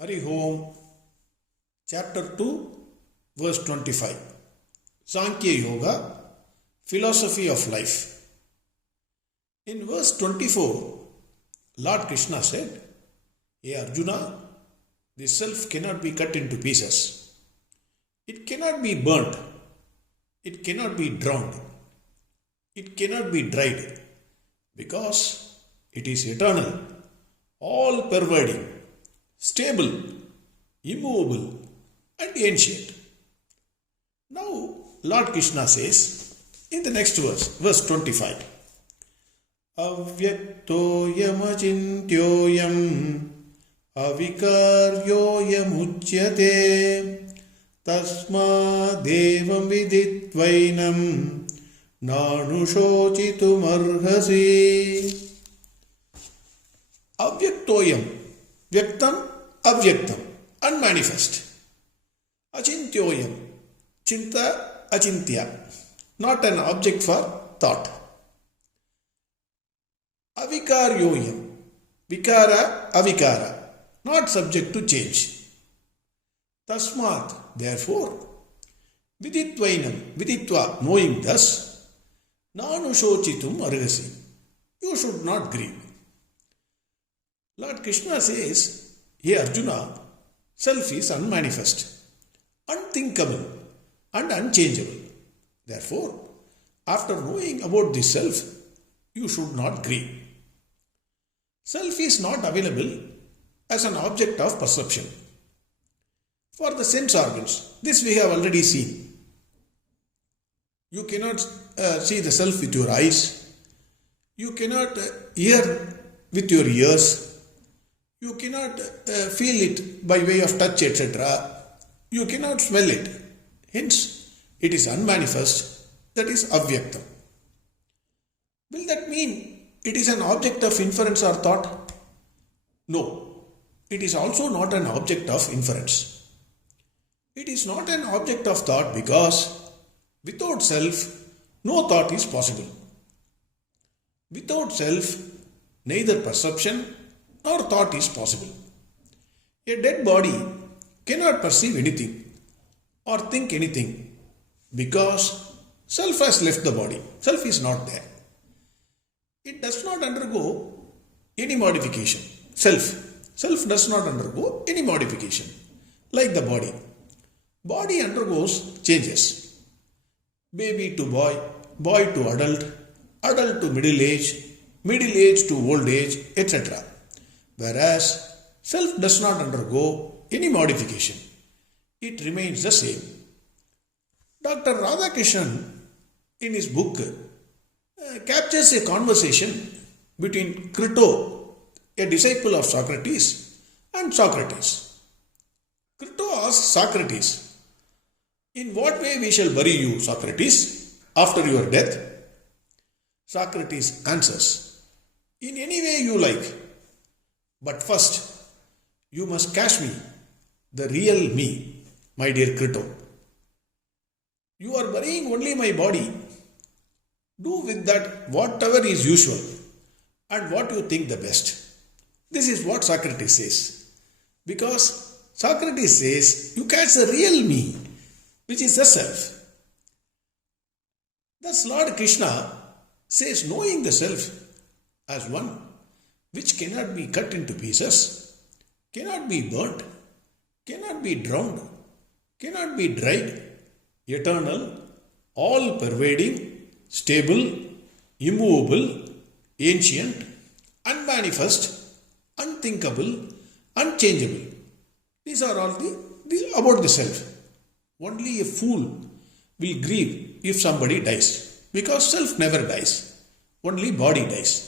Hari Om, Chapter 2, Verse 25. Sankhya Yoga, Philosophy of Life. In verse 24, Lord Krishna said, Hey Arjuna, the self cannot be cut into pieces. It cannot be burnt. It cannot be drowned. It cannot be dried because it is eternal, all pervading, stable, immovable, and ancient. Now, Lord Krishna says in the next verse 25, Avyaktoyam achintyoyam avikaryoyam uchyate tasmadevam viditvainam nanushochitum arhasi. Avyaktoyam, vyaktam, avyaktam, unmanifest. Achintyoyam, chinta, achintya, not an object for thought. Avikaryoyam, vikara, avikara, not subject to change. Tasmat, therefore, viditvainam, viditva, knowing thus, nanushochitum arhasi, you should not grieve. Lord Krishna says, Hey Arjuna, self is unmanifest, unthinkable, and unchangeable. Therefore, after knowing about the self, you should not grieve. Self is not available as an object of perception. For the sense organs, this we have already seen. You cannot see the self with your eyes. You cannot hear with your ears. You cannot feel it by way of touch, etc. You cannot smell it. Hence, it is unmanifest, that is avyaktam. Will that mean it is an object of inference or thought? No, it is also not an object of inference. It is not an object of thought because without self, no thought is possible. Without self, neither perception nor thought is possible. A dead body cannot perceive anything or think anything because self has left the body. Self is not there. It does not undergo any modification. Self does not undergo any modification like the body. Body undergoes changes. Baby to boy, boy to adult, adult to middle age to old age, etc. Whereas self does not undergo any modification. It remains the same. Dr. Radhakrishnan in his book captures a conversation between Ch.2, a disciple of Socrates, and Socrates. Ch.2 asks Socrates, in what way we shall bury you, Socrates, after your death? Socrates answers, in any way you like. But first, you must catch me, the real me, my dear Ch.2. You are burying only my body. Do with that whatever is usual and what you think the best. This is what Socrates says. Because Socrates says, you catch the real me, which is the self. Thus Lord Krishna says, knowing the self as one which cannot be cut into pieces, cannot be burnt, cannot be drowned, cannot be dried, eternal, all-pervading, stable, immovable, ancient, unmanifest, unthinkable, unchangeable. These are all the about the self. Only a fool will grieve if somebody dies, because self never dies. Only body dies.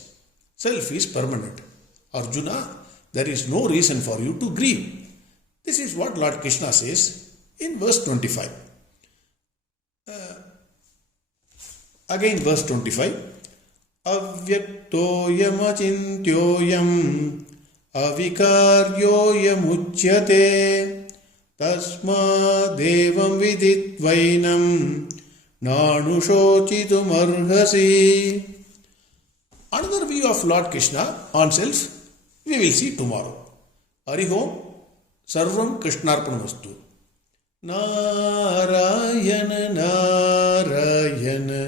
Self is permanent. Arjuna, there is no reason for you to grieve. This is what Lord Krishna says in verse 25. Again verse 25. Avyaktoyam achintyoyam avikaryoyam uchyate tasmadevam viditvainam nanushochitum arhasi. Another view of Lord Krishna on self we will see tomorrow. Hari Om. Sarvam Krishnarpanamastu. Narayana Narayana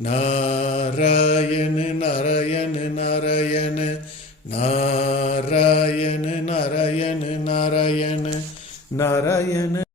Narayana Narayana Narayana Narayana Narayana Narayana Narayana